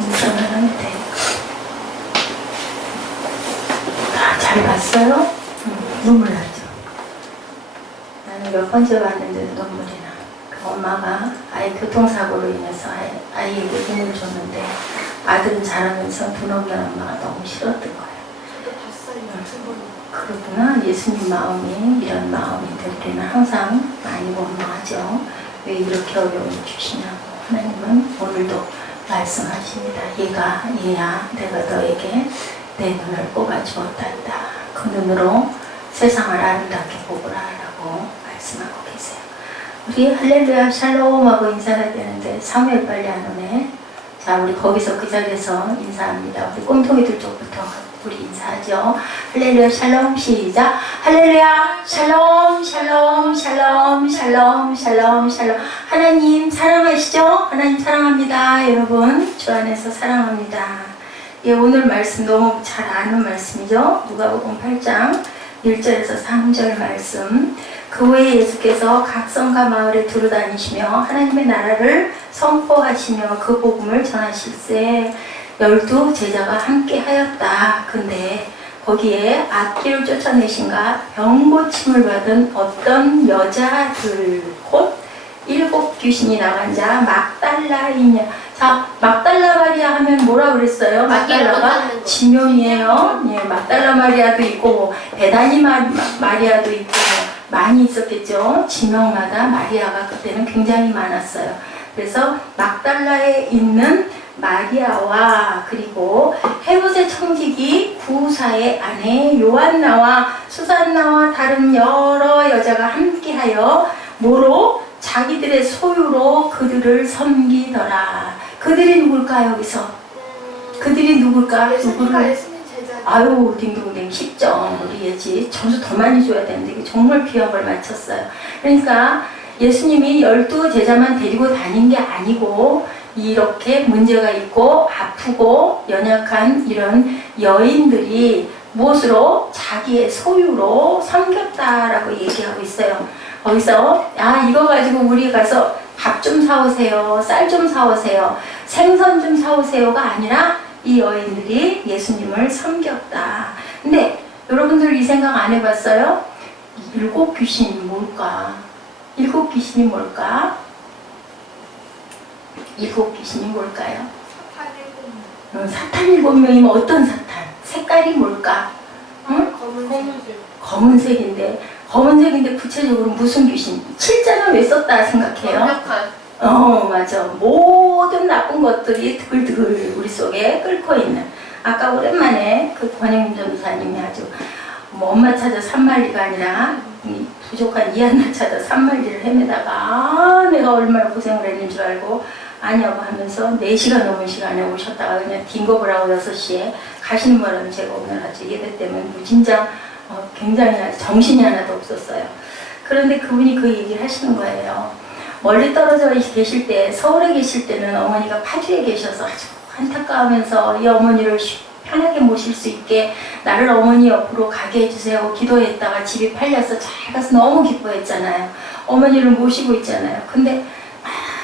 하면 돼. 잘 봤어요? 눈물 나죠? 나는 몇 번째 봤는데도 눈물이 나. 그 엄마가 아이 교통사고로 인해서 아이에게 힘을 줬는데 아들은 자라면서 돈 없는 엄마가 너무 싫었던 거예요. 그렇구나. 예수님 마음이 이런 마음인데 우리는 항상 많이 원망하죠. 왜 이렇게 어려움을 주시냐고. 하나님은 오늘도 말씀하십니다. 얘야 내가 너에게 내 눈을 뽑아주었단다. 그 눈으로 세상을 아름답게 보거라 라고 말씀하고 계세요. 우리 할렐루야 샬롬하고 인사가 되는데 사무엘 빨리 안 오네. 자, 우리 거기서 그 자리에서 인사합니다. 우리 꼼통이들 쪽부터 우리 인사하죠. 할렐루야 샬롬 시작. 할렐루야 샬롬 샬롬 샬롬 샬롬 샬롬 샬롬. 하나님 사랑하시죠? 하나님 사랑합니다. 여러분 주 안에서 사랑합니다. 예, 오늘 말씀 너무 잘 아는 말씀이죠. 누가복음 8장 1절에서 3절 말씀. 그 후에 예수께서 각 성과 마을에 두루다니시며 하나님의 나라를 선포하시며 그 복음을 전하실세 12 제자가 함께 하였다. 근데 거기에 악기를 쫓아내신가 병고침을 받은 어떤 여자들 곧 7 귀신이 나간 자 막달라이냐. 자, 막달라 마리아 하면 뭐라 그랬어요? 막달라가 지명이에요. 예, 막달라 마리아도 있고 뭐 베다니 마리아도 있고 뭐 많이 있었겠죠. 지명마다 마리아가 그때는 굉장히 많았어요. 그래서 막달라에 있는 마리아와 그리고 헤롯의 청지기 구사의 아내 요한나와 수산나와 다른 여러 여자가 함께하여 뭐로? 자기들의 소유로 그들을 섬기더라. 그들이 누굴까 여기서? 그들이 누굴까? 누구를? 아유 딩동댕 쉽죠. 우리 예지 점수 더 많이 줘야 되는데 이게 정말 귀한 걸 맞췄어요. 그러니까 예수님이 12 제자만 데리고 다닌 게 아니고 이렇게 문제가 있고 아프고 연약한 이런 여인들이 무엇으로? 자기의 소유로 섬겼다라고 얘기하고 있어요. 거기서 이거 가지고 우리 가서 밥 좀 사오세요, 쌀 좀 사오세요, 생선 좀 사오세요가 아니라 이 여인들이 예수님을 섬겼다. 근데 여러분들 이 생각 안 해봤어요? 7 귀신이 뭘까? 7 귀신이 뭘까? 7 귀신이 뭘까요? 사탄 7명이면 어떤 사탄? 색깔이 뭘까? 응? 검은색인데 구체적으로 무슨 귀신? 7자는 왜 썼다 생각해요? 맞아. 모든 나쁜 것들이 드글드글 우리 속에 끓고 있는. 아까 오랜만에 그 권영임 전도사님이 아주 뭐 엄마 찾아 산말리가 아니라 부족한 이한나 찾아 산말리를 헤매다가 내가 얼마나 고생을 했는 줄 알고 아냐고 하면서 4시간 넘은 시간에 오셨다가 그냥 딩겁을 하고 6시에 가시는 바람에 제가 오늘 아주 예배 때문에 진짜 굉장히 정신이 하나도 없었어요. 그런데 그분이 그 얘기를 하시는 거예요. 멀리 떨어져 계실 때, 서울에 계실 때는 어머니가 파주에 계셔서 아주 안타까우면서 이 어머니를 편하게 모실 수 있게 나를 어머니 옆으로 가게 해주세요 하고 기도했다가 집이 팔려서 잘 가서 너무 기뻐했잖아요. 어머니를 모시고 있잖아요. 근데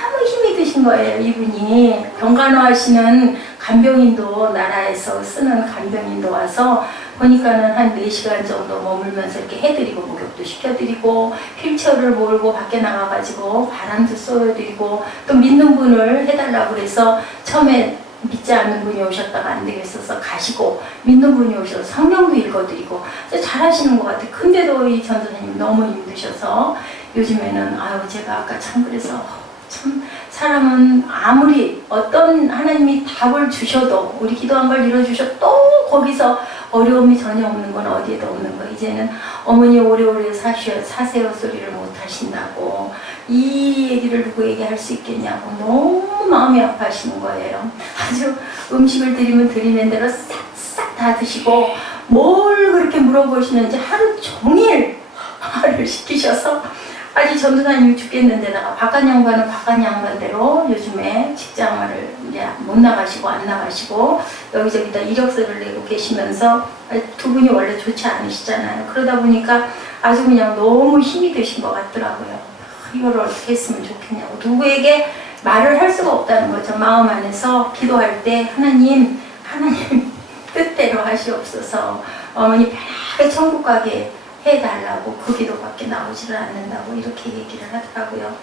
너무 힘이 드신 거예요. 이분이 병간호하시는 간병인도 나라에서 쓰는 간병인도 와서 보니까는 한 4시간 정도 머물면서 이렇게 해드리고 목욕도 시켜드리고 휠체어를 몰고 밖에 나가가지고 바람도 쏘여드리고 또 믿는 분을 해달라고 그래서 처음에 믿지 않는 분이 오셨다가 안 되겠어서 가시고 믿는 분이 오셔서 성경도 읽어드리고 잘하시는 것 같아요. 근데도 이 전도사님 너무 힘드셔서 요즘에는 제가 아까 참 그래서 참 사람은 아무리 어떤 하나님이 답을 주셔도 우리 기도한 걸 이뤄주셔도 또 거기서 어려움이 전혀 없는 건 어디에도 없는 거. 이제는 어머니 오래오래 사세요 소리를 못 하신다고 이 얘기를 누구에게 할 수 있겠냐고 너무 마음이 아파하시는 거예요. 아주 음식을 드리면 드리는 대로 싹싹 다 드시고 뭘 그렇게 물어보시는지 하루 종일 말을 시키셔서 아직 전도사님이 죽겠는데다가 바깥 양반은 바깥 양반대로 요즘에 직장을 이제 못 나가시고 안 나가시고 여기저기다 이력서를 내고 계시면서 두 분이 원래 좋지 않으시잖아요. 그러다 보니까 아주 그냥 너무 힘이 드신 것 같더라고요. 이걸 어떻게 했으면 좋겠냐고 누구에게 말을 할 수가 없다는 거죠. 마음 안에서 기도할 때 하나님 뜻대로 하시옵소서. 어머니 편하게 천국 가게 해달라고 그 기도밖에 나오지를 않는다고 이렇게 얘기를 하더라고요.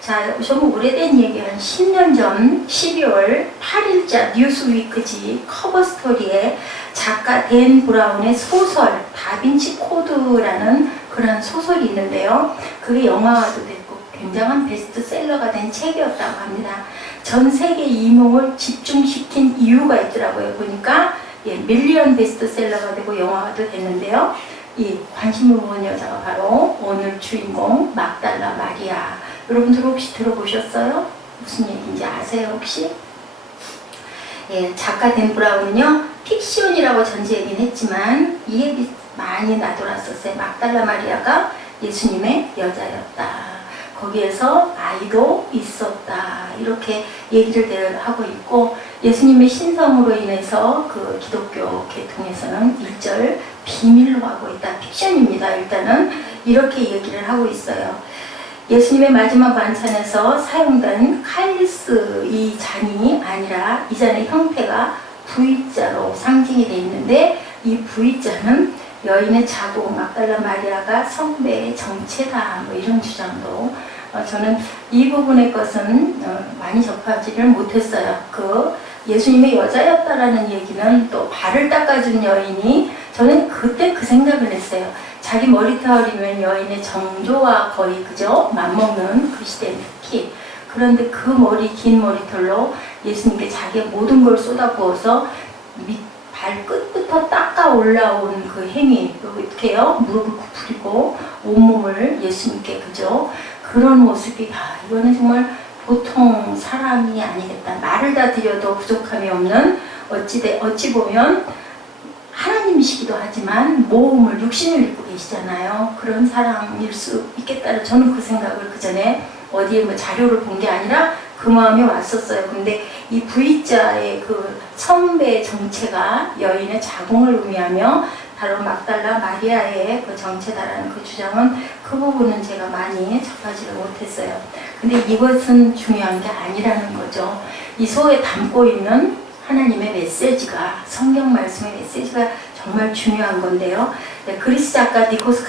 자, 좀 오래된 얘기, 한 10년 전 12월 8일자 뉴스위크지 커버 스토리에 작가 댄 브라운의 소설 다빈치 코드라는 그런 소설이 있는데요. 그게 영화화도 됐고 굉장한 베스트셀러가 된 책이었다고 합니다. 전 세계 이목을 집중시킨 이유가 있더라고요. 보니까 밀리언 베스트셀러가 되고 영화화도 됐는데요. 이 관심을 모은 여자가 바로 오늘 주인공 막달라 마리아. 여러분들 혹시 들어보셨어요? 무슨 얘기인지 아세요 혹시? 작가 댄 브라운은요 픽션이라고 전제 얘기는 했지만 이 얘기 많이 나돌았었어요. 막달라 마리아가 예수님의 여자였다. 거기에서 아이도 있었다. 이렇게 얘기를 하고 있고 예수님의 신성으로 인해서 그 기독교 계통에서는 1절 비밀로 하고 있다. 픽션입니다. 일단은 이렇게 얘기를 하고 있어요. 예수님의 마지막 만찬에서 사용된 칼리스 이 잔이 아니라 이 잔의 형태가 V자로 상징이 되어 있는데 이 V자는 여인의 자고 막달라 마리아가 성배의 정체다. 뭐 이런 주장도 저는 이 부분의 것은 많이 접하지를 못했어요. 그 예수님의 여자였다라는 얘기는 또 발을 닦아준 여인이 저는 그때 그 생각을 했어요. 자기 머리털이면 여인의 정조와 거의 그죠? 맞먹는 그 시대는 특히. 그런데 그 긴 머리털로 예수님께 자기의 모든 걸 쏟아부어서 발끝부터 닦아 올라온 그 행위, 어떻게 해요? 무릎을 굽히고 온몸을 예수님께 그죠? 그런 모습이 이거는 정말 보통 사람이 아니겠다. 말을 다 드려도 부족함이 없는 어찌 보면 하나님이시기도 하지만 몸을 육신을 입고 계시잖아요. 그런 사람일 수 있겠다는 저는 그 생각을 그 전에 어디에 뭐 자료를 본 게 아니라 그 마음이 왔었어요. 근데 이 V자의 그 성배의 정체가 여인의 자궁을 의미하며 바로 막달라 마리아의 그 정체다라는 그 주장은 그 부분은 제가 많이 접하지를 못했어요. 근데 이것은 중요한 게 아니라는 거죠. 이 속에 담고 있는 하나님의 메시지가 성경 말씀의 메시지가 정말 중요한 건데요. 그리스 작가 니코스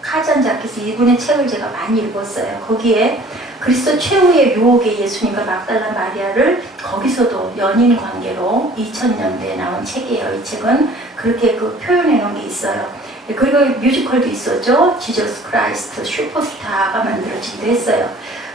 카잔자키스 이분의 책을 제가 많이 읽었어요. 거기에 그리스도 최후의 유혹의 예수님과 막달라 마리아를 거기서도 연인 관계로 2000년대에 나온 책이에요. 이 책은 그렇게 표현해 놓은 게 있어요. 그리고 뮤지컬도 있었죠. 지저스 크라이스트 슈퍼스타가 만들어지기도 했어요.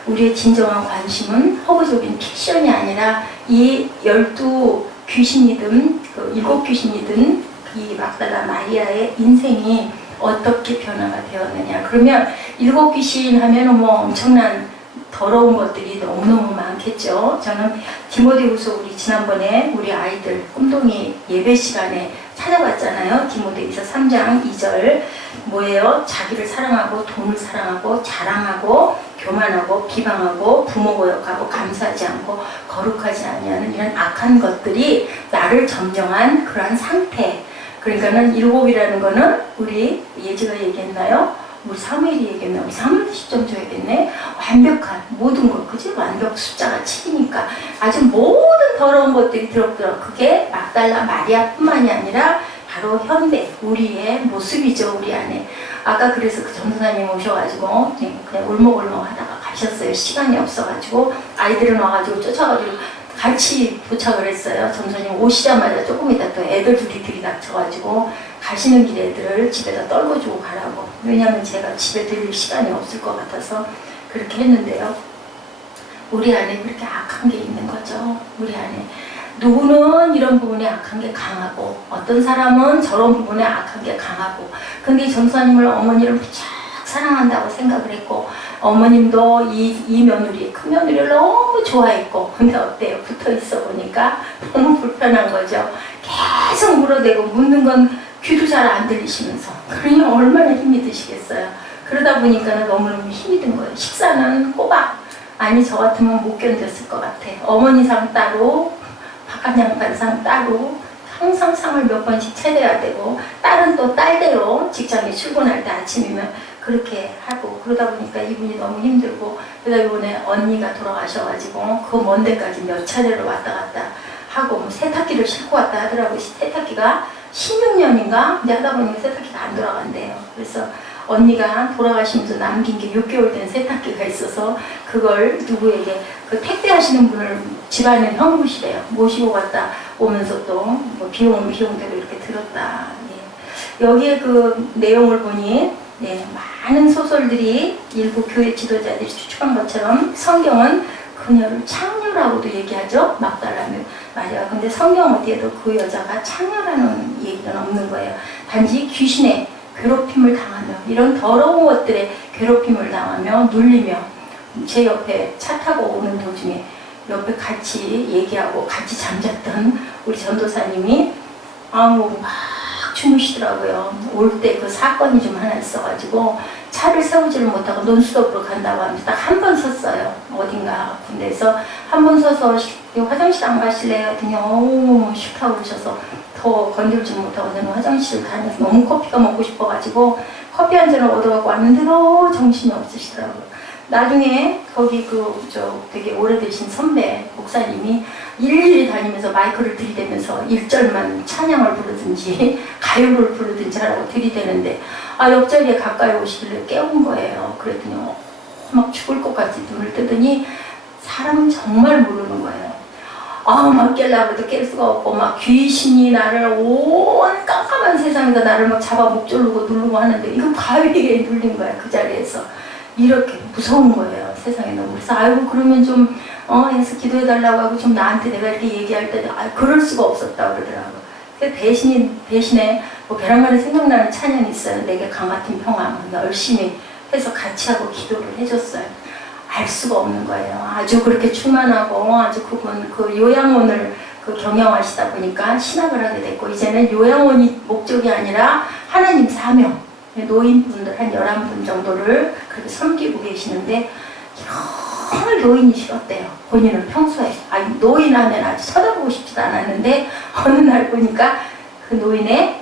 우리의 진정한 관심은 허구적인 픽션이 아니라 이 12귀신이든 7귀신이든 이 막달라 마리아의 인생이 어떻게 변화가 되었느냐. 그러면 7귀신 하면은 뭐 엄청난 더러운 것들이 너무너무 많겠죠. 저는 디모데후서 우리 지난번에 우리 아이들 꿈동이 예배 시간에 찾아봤잖아요. 디모데후서 3장 2절 뭐예요? 자기를 사랑하고 돈을 사랑하고 자랑하고 교만하고 비방하고 부모 고역하고 감사하지 않고 거룩하지 아니하는 이런 악한 것들이 나를 점령한 그러한 상태. 그러니까는 7이라는 거는 우리 예지가 얘기했나요? 우리 사무엘이 얘기했나? 우리 사무엘도 10점 줘야겠네. 완벽한 모든 것, 그지? 완벽 숫자가 7이니까 아주 모든 더러운 것들이 들었더라. 그게 막달라 마리아뿐만이 아니라 바로 현대 우리의 모습이죠. 우리 안에. 아까 그래서 그 전도사님 오셔가지고 그냥 울먹울먹 하다가 가셨어요. 시간이 없어가지고 아이들은 와가지고 쫓아가지고 같이 도착을 했어요. 전도사님 오시자마자 조금 있다 또 애들 둘이 들이닥쳐가지고 가시는 길에 애들을 집에다 떨궈주고 가라고. 왜냐하면 제가 집에 들릴 시간이 없을 것 같아서 그렇게 했는데요. 우리 안에 그렇게 악한 게 있는 거죠. 우리 안에. 누구는 이런 부분에 악한 게 강하고 어떤 사람은 저런 부분에 악한 게 강하고 근데 전도사님을 어머니를 무척 사랑한다고 생각을 했고 어머님도 이 며느리 큰 며느리를 너무 좋아했고 근데 어때요? 붙어 있어 보니까 너무 불편한 거죠. 계속 물어대고 묻는 건 귀도 잘 안 들리시면서 그러니 얼마나 힘이 드시겠어요. 그러다 보니까 너무너무 힘이 든 거예요. 식사는 꼬박 아니 저 같으면 못 견뎠을 것 같아. 어머니 상 따로 바깥 양반상 따로 항상 상을 몇 번씩 차려야 되고 딸은 또 딸대로 직장에 출근할 때 아침이면 그 그렇게 하고 그러다 보니까 이분이 너무 힘들고 그러다 이번에 언니가 돌아가셔가지고 그 먼 데까지 몇 차례를 왔다 갔다 하고 뭐 세탁기를 싣고 왔다 하더라고요. 세탁기가 16년인가 근데 하다 보니까 세탁기가 안 돌아간대요. 그래서 언니가 돌아가시면서 남긴 게 6개월 된 세탁기가 있어서 그걸 누구에게 그 택배하시는 분을 집안에 형부시래요. 모시고 갔다 오면서 또 뭐 비용대로 이렇게 들었다. 예. 여기에 그 내용을 보니 네, 많은 소설들이 일부 교회 지도자들이 추측한 것처럼 성경은 그녀를 창녀라고도 얘기하죠. 막달라면 맞아요. 근데 성경 어디에도 그 여자가 창녀라는 얘기는 없는 거예요. 단지 귀신의 괴롭힘을 당하며 이런 더러운 것들에 괴롭힘을 당하며 눌리며 제 옆에 차 타고 오는 도중에 옆에 같이 얘기하고 같이 잠잤던 우리 전도사님이 막 주무시더라고요. 올 때 그 사건이 좀 하나 있어가지고 차를 세우지를 못하고 논스톱으로 간다고 하면서 딱 한 번 섰어요. 어딘가 군대에서 한 번 서서 화장실 안 가실래요? 그냥 너무 싫다고 그러셔서 더 건들지 못하고 저는 화장실 다녀서 너무 커피가 먹고 싶어가지고 커피 한 잔을 얻어갖고 왔는데도 정신이 없으시더라고요. 나중에 거기 되게 오래되신 선배 목사님이 일일이 다니면서 마이크를 들이대면서 1절만 찬양을 부르든지 가요를 부르든지 하라고 들이대는데 옆자리에 가까이 오시길래 깨운 거예요. 그랬더니 막 죽을 것 같이 눈을 뜨더니 사람은 정말 모르는 거예요. 막 깰라고 해도 깰 수가 없고 막 귀신이 나를 온 깜깜한 세상에서 나를 막 잡아 목 조르고 누르고 하는데 이거 바위에 눌린 거야. 그 자리에서. 이렇게 무서운 거예요. 세상에 너무. 그래서 아이고 그러면 좀 해서 기도해달라고 하고 좀 나한테 내가 이렇게 얘기할 때 그럴 수가 없었다 그러더라고요. 대신에 뭐 벼랑간에 생각나는 찬양이 있어요. 내게 강같은 평화 열심히 해서 같이 하고 기도를 해줬어요. 알 수가 없는 거예요. 아주 그렇게 충만하고 아주 그분 그 요양원을 경영하시다 보니까 신학을 하게 됐고 이제는 요양원이 목적이 아니라 하나님 사명 노인분들 한 11분 정도를 그렇게 섬기고 계시는데 정말 노인이 싫었대요. 본인은 평소에 노인 하면 아주 쳐다보고 싶지도 않았는데 어느 날 보니까 그 노인의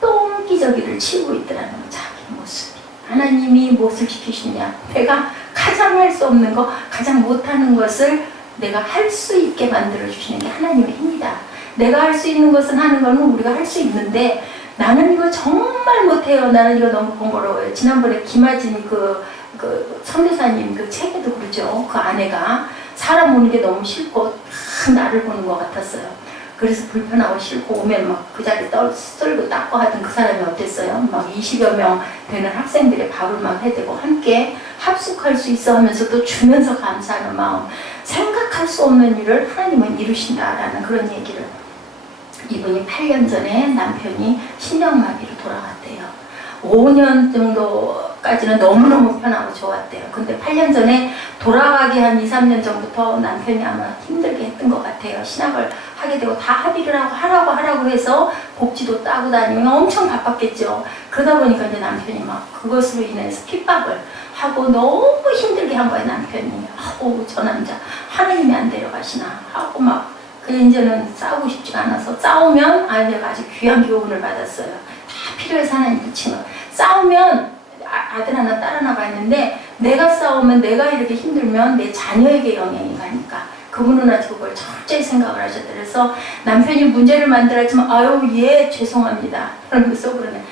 똥기저귀를 치우고 있더라는 거 자기 모습이. 하나님이 무엇을 시키시냐. 내가 가장 할 수 없는 거 가장 못하는 것을 내가 할 수 있게 만들어주시는 게 하나님의 힘이다. 내가 할 수 있는 것은 하는 거는 우리가 할 수 있는데 나는 이거 정말 못해요. 나는 이거 너무 번거로워요. 지난번에 김아진 그 선교사님 그 책에도 그러죠. 그 아내가 사람 오는 게 너무 싫고 다 나를 보는 것 같았어요. 그래서 불편하고 싫고 오면 막 그 자리에 쓸고 닦고 하던 그 사람이 어땠어요? 막 20여 명 되는 학생들의 밥을 막 해대고 함께 합숙할 수 있어 하면서 또 주면서 감사하는 마음. 생각할 수 없는 일을 하나님은 이루신다라는 그런 얘기를. 이분이 8년 전에 남편이 심장마비로 돌아갔대요. 5년 정도까지는 너무너무 편하고 좋았대요. 근데 8년 전에 돌아가기 한 2, 3년 전부터 남편이 아마 힘들게 했던 것 같아요. 신학을 하게 되고 다 합의를 하라고 해서 복지도 따고 다니면 엄청 바빴겠죠. 그러다 보니까 이제 남편이 막 그것으로 인해서 핍박을 하고 너무 힘들게 한 거예요. 남편이. 저 남자 하나님이 안 데려가시나 하고 막 이제는 싸우고 싶지가 않아서 싸우면 내가 아주 귀한 교훈을 받았어요. 다 필요해서 하나님 붙인 거. 싸우면 아들 하나 딸 하나가 있는데 내가 싸우면 내가 이렇게 힘들면 내 자녀에게 영향이 가니까 그분은 아주 그걸 철저히 생각을 하셨다. 그래서 남편이 문제를 만들었지만 예 죄송합니다 그러면서 그러네.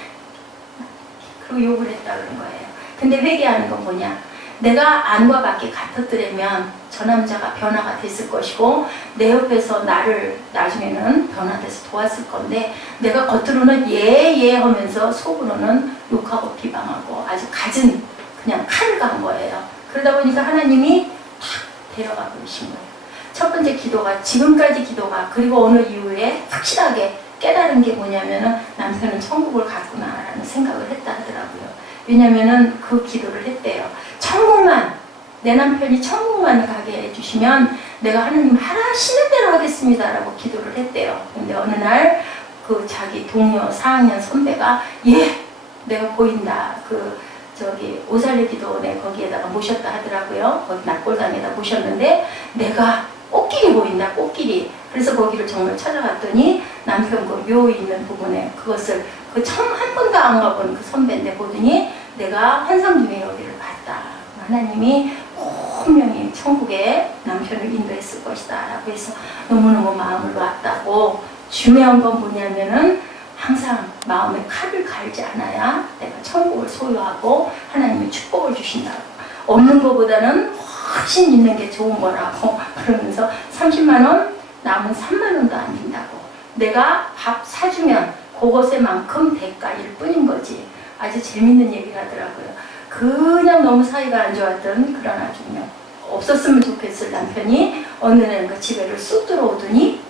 그리고 욕을 했다 그런 거예요. 근데 회개하는 건 뭐냐. 내가 안과 밖에 같았더라면 저 남자가 변화가 됐을 것이고 내 옆에서 나를 나중에는 변화돼서 도왔을 건데 내가 겉으로는 예 하면서 속으로는 욕하고 비방하고 아주 갖은 그냥 칼을 간 거예요. 그러다 보니까 하나님이 탁 데려가고 계신 거예요. 첫 번째 기도가 지금까지 기도가 그리고 어느 이후에 확실하게 깨달은 게 뭐냐면은 남편은 천국을 갔구나라는 생각을 했다 하더라고요. 왜냐면은 그 기도를 했대요. 천국만 내 남편이 천국만 가게 해주시면 내가 하나님 하시는 대로 하겠습니다라고 기도를 했대요. 근데 어느 날 그 자기 동료 4학년 선배가 내가 보인다. 오살레 기도원에 거기에다가 모셨다 하더라고요. 거기 낙골당에다 모셨는데 내가 꽃길이 보인다. 꽃길이. 그래서 거기를 정말 찾아갔더니 남편 그 묘 있는 부분에 그것을 한 번도 안 가본 그 선배인데 보더니 내가 환상 중에 여기를 봤다. 하나님이 분명히 천국에 남편을 인도했을 것이다 라고 해서 너무너무 마음을 놨다고. 중요한 건 뭐냐면은 항상 마음에 칼을 갈지 않아야 내가 천국을 소유하고 하나님의 축복을 주신다고. 없는 것보다는 훨씬 있는 게 좋은 거라고. 그러면서 30만원 남은 3만원도 안 준다고. 내가 밥 사주면 그것에만큼 대가일 뿐인 거지. 아주 재밌는 얘기를 하더라고요. 그냥 너무 사이가 안 좋았던 그런 아주 그냥 없었으면 좋겠을 남편이 어느 날 그 집에를 쑥 들어오더니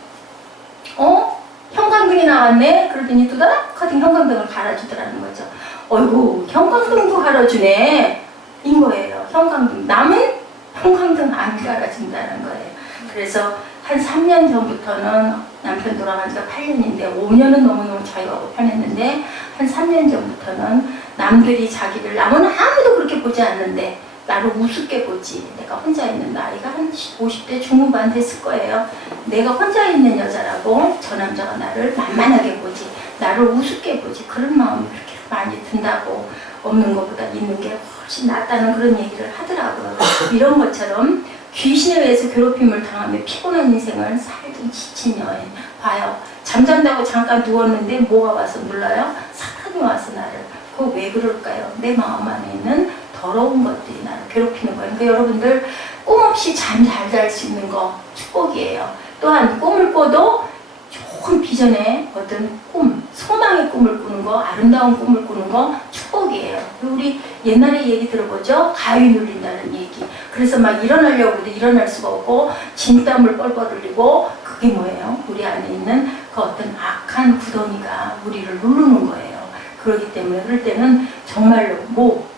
형광등이 나왔네? 그러더니 두다닥하더니 형광등을 갈아주더라는 거죠. 어이구, 형광등도 갈아주네 인 거예요. 형광등. 남은 형광등 안 갈아준다는 거예요. 그래서 한 3년 전부터는 남편 돌아간 지가 8년인데 5년은 너무너무 자유하고 편했는데 한 3년 전부터는 남들이 자기를, 남은 아무도 그렇게 보지 않는데 나를 우습게 보지. 내가 혼자 있는 나이가 한 50대 중후반 됐을 거예요. 내가 혼자 있는 여자라고 저 남자가 나를 만만하게 보지, 나를 우습게 보지. 그런 마음이 그렇게 많이 든다고. 없는 것보다 있는 게 훨씬 낫다는 그런 얘기를 하더라고요. 이런 것처럼 귀신에 의해서 괴롭힘을 당하며 피곤한 인생을 살던 지친 여인. 봐요. 잠잔다고 잠깐 누웠는데 뭐가 와서 눌러요? 사탄이 와서 나를. 그거 왜 그럴까요? 내 마음 안에 있는 더러운 것들이 나를 괴롭히는 거예요. 그러니까 여러분들 꿈 없이 잠 잘 잘 수 있는 거 축복이에요. 또한 꿈을 꿔도 좋은 비전의 어떤 꿈, 소망의 꿈을 꾸는 거, 아름다운 꿈을 꾸는 거 축복이에요. 우리 옛날에 얘기 들어보죠? 가위 눌린다는 얘기. 그래서 막 일어나려고 해도 일어날 수가 없고 진땀을 뻘뻘 흘리고, 그게 뭐예요? 우리 안에 있는 그 어떤 악한 구덩이가 우리를 누르는 거예요. 그렇기 때문에 그럴 때는 정말로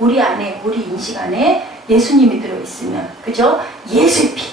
우리 안에, 우리 인식 안에 예수님이 들어있으면, 그죠? 예수의 피,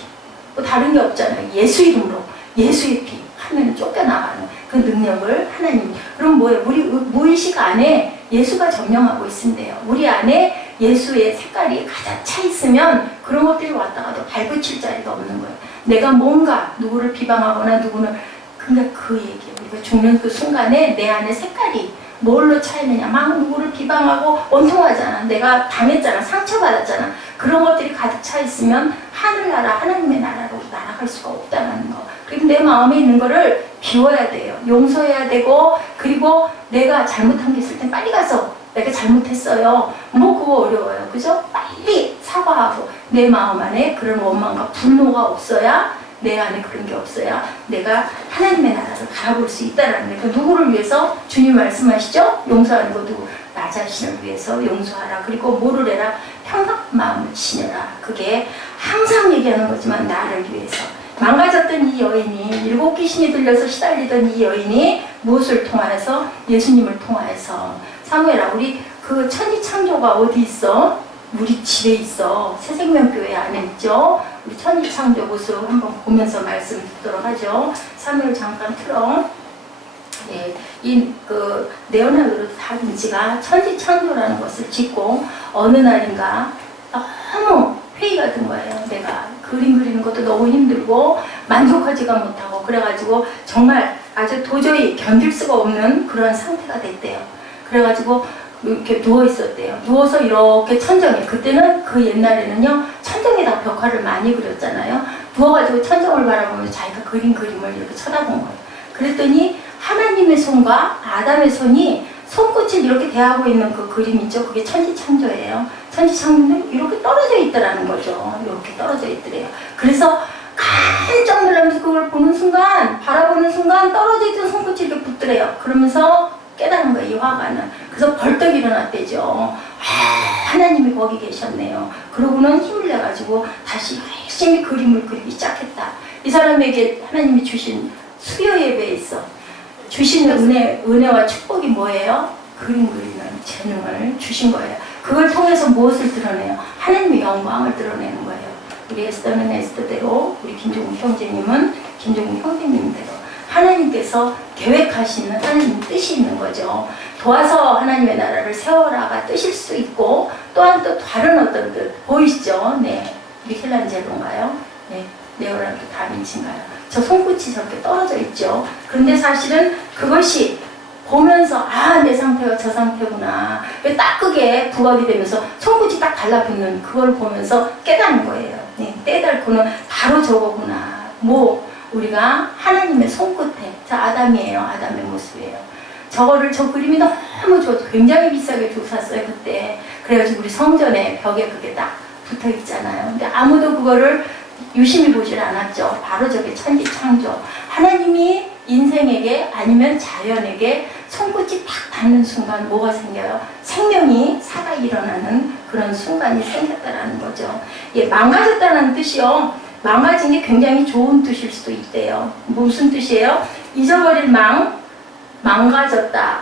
뭐 다른 게 없잖아요. 예수 이름으로 예수의 피 하면 쫓겨나가는 그 능력을 하나님. 그럼 뭐예요? 우리 무의식 안에 예수가 점령하고 있는데요. 우리 안에 예수의 색깔이 가득 차 있으면 그런 것들이 왔다가도 발붙일 자리가 없는 거예요. 내가 뭔가 누구를 비방하거나 누구는, 근데 그 얘기, 우리가 죽는 그 순간에 내 안에 색깔이 뭘로 차 있느냐. 막 누구를 비방하고 원통하잖아. 내가 당했잖아. 상처받았잖아. 그런 것들이 가득 차 있으면 하늘나라, 하나님의 나라로 날아갈 수가 없다는 거. 그리고 내 마음에 있는 거를 비워야 돼요. 용서해야 되고, 그리고 내가 잘못한 게 있을 땐 빨리 가서 내가 잘못했어요. 뭐 그거 어려워요. 그죠? 빨리 사과하고 내 마음 안에 그런 원망과 분노가 없어야, 내 안에 그런 게 없어야 내가 하나님의 나라를 바라볼 수 있다라는 거예요. 그러니까 누구를 위해서? 주님 말씀하시죠? 용서하는 거 누구? 나 자신을 위해서 용서하라. 그리고 뭐를 해라? 평강 마음을 지녀라. 그게 항상 얘기하는 거지만 나를 위해서. 망가졌던 이 여인이, 7 귀신이 들려서 시달리던 이 여인이 무엇을 통하여서? 예수님을 통하여서. 사무엘아, 우리 그 천지창조가 어디 있어? 우리 집에 있어. 새생명교회 안에 있죠. 우리 천지창조 모습 한번 보면서 말씀 듣도록 하죠. 사무엘 잠깐 틀어. 예, 그 레오나르도 다빈치가 천지창조라는 것을 짓고 어느 날인가 너무 회의가 든 거예요. 내가 그림 그리는 것도 너무 힘들고 만족하지가 못하고, 그래가지고 정말 아주 도저히 견딜 수가 없는 그런 상태가 됐대요. 그래가지고 이렇게 누워 있었대요. 누워서 이렇게 천정에, 그때는 그 옛날에는요 천정에다 벽화를 많이 그렸잖아요. 누워가지고 천정을 바라보면서 자기가 그린 그림을 이렇게 쳐다본 거예요. 그랬더니 하나님의 손과 아담의 손이 손끝을 이렇게 대하고 있는 그 그림 있죠. 그게 천지창조예요. 천지창조는 이렇게 떨어져 있더라는 거죠. 이렇게 떨어져 있더래요. 그래서 깜짝 놀라면서 그걸 보는 순간, 바라보는 순간 떨어져 있던 손끝이 이렇게 붙더래요. 그러면서 깨달은 거예요, 이 화가는. 그래서 벌떡 일어났대죠. 하나님이 거기 계셨네요. 그러고는 힘을 내가지고 다시 열심히 그림을 그리기 시작했다. 이 사람에게 하나님이 주신 수요 예배에 있어 주신 은혜와 축복이 뭐예요? 그림 그리는 재능을 주신 거예요. 그걸 통해서 무엇을 드러내요? 하나님의 영광을 드러내는 거예요. 우리 에스더는 에스더대로, 우리 김종국 형제님은 김종국 형제님대로 하나님께서 계획하시는 하나님 뜻이 있는 거죠. 도와서 하나님의 나라를 세워라가 뜻일 수 있고, 또한 또 다른 어떤 뜻 보이시죠? 네, 미켈란젤로인가요? 네, 레오나르도 다빈치인가요? 저 손끝이 저렇게 떨어져 있죠. 그런데 사실은 그것이 보면서 아, 내 상태가 저 상태구나. 딱 그게 부각이 되면서 손끝이 딱 달라붙는 그걸 보면서 깨닫는 거예요. 네, 깨닫고는 바로 저거구나. 뭐 우리가 하나님의 손끝에 자 아담이에요. 아담의 모습이에요. 저거를 저 그림이 너무 좋아. 굉장히 비싸게 주고 샀어요 그때. 그래가지고 우리 성전에 벽에 그게 딱 붙어 있잖아요. 근데 아무도 그거를 유심히 보질 않았죠. 바로 저게 천지창조. 하나님이 인생에게 아니면 자연에게 손끝이 탁 닿는 순간 뭐가 생겨요? 생명이 살아 일어나는 그런 순간이 생겼다라는 거죠. 예, 망가졌다는 뜻이요. 망가진 게 굉장히 좋은 뜻일 수도 있대요. 무슨 뜻이에요? 잊어버릴 망가졌다.